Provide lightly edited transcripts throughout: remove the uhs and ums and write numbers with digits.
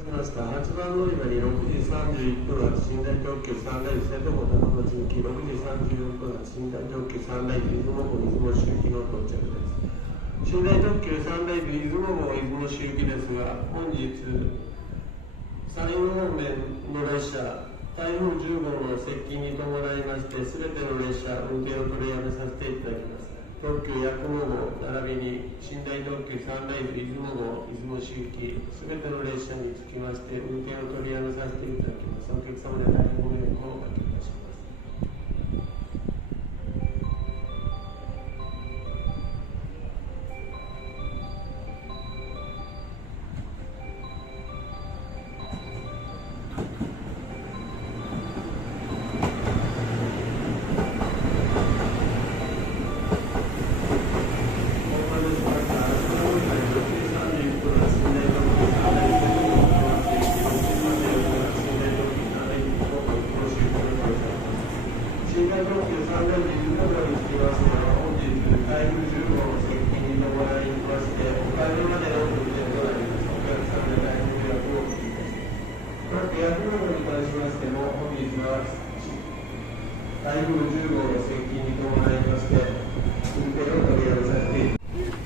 8番乗り場に6時31分発寝台特急サンライズ瀬戸高高松行き、6時34分発寝台特急サンライズ出雲号出雲周期の到着です。寝台特急サンライズ出雲号出雲周期ですが、本日山陽方面の列車台風10号の接近に伴いましてすべての列車運転を取りやめさせていただきます。特急八雲号並びに寝台特急サンライズ出雲号出雲周期すべての列車につきまして運転を取りやめさせていただきます。お客様で大変ご迷惑をおかけいたします。台風10号の接近に伴いまして運転を取りやめさせていただきます。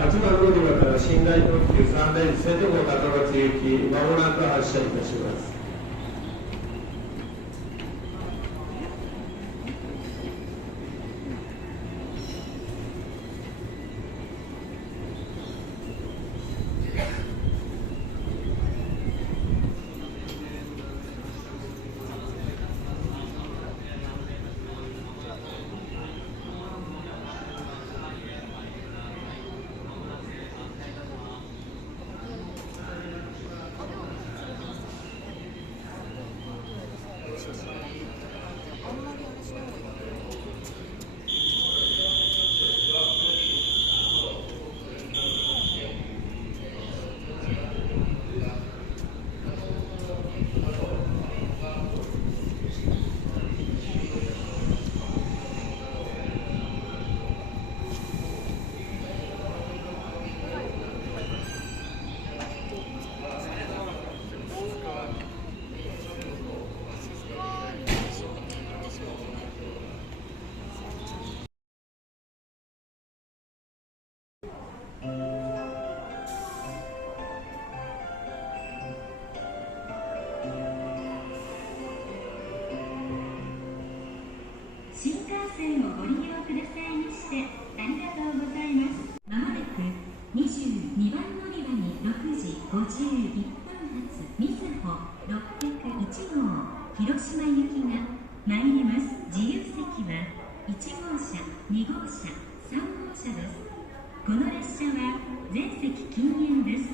8番乗り場から寝台特急サンライズ瀬戸高高松行き、まもなく発車いたします。新幹線をご利用くださいましてありがとうございます。まもなく22番乗り場に6時51分発みずほ601号広島行きが参ります。自由席は1号車、2号車、3号車です。この列車は全席禁煙です。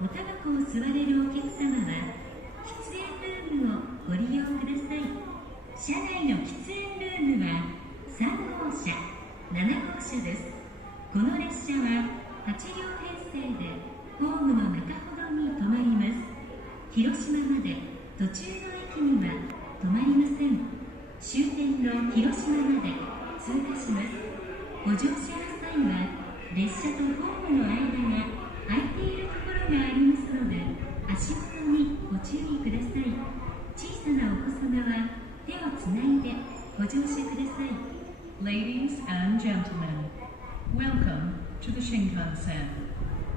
おタバコを吸われるお客様は喫煙ルームをご利用ください。車内の喫煙ルームは3号車、7号車です。この列車は8両編成でホームの中ほどに止まります。広島まで途中の駅には止まりません。終点の広島まで通過します。ご乗車の際は列車とホームの間が空いているところがありますので足元にご注意ください。小さなお子様は手をつないでご乗車ください。Ladies and gentlemen, Welcome to the Shinkansen.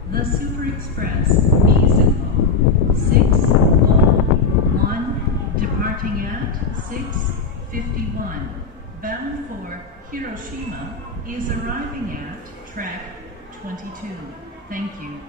The Super Express Mizuho 601 departing at 6:51, bound for Hiroshima, is arriving at track 22. Thank you.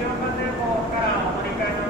潮風号からお乗り換えの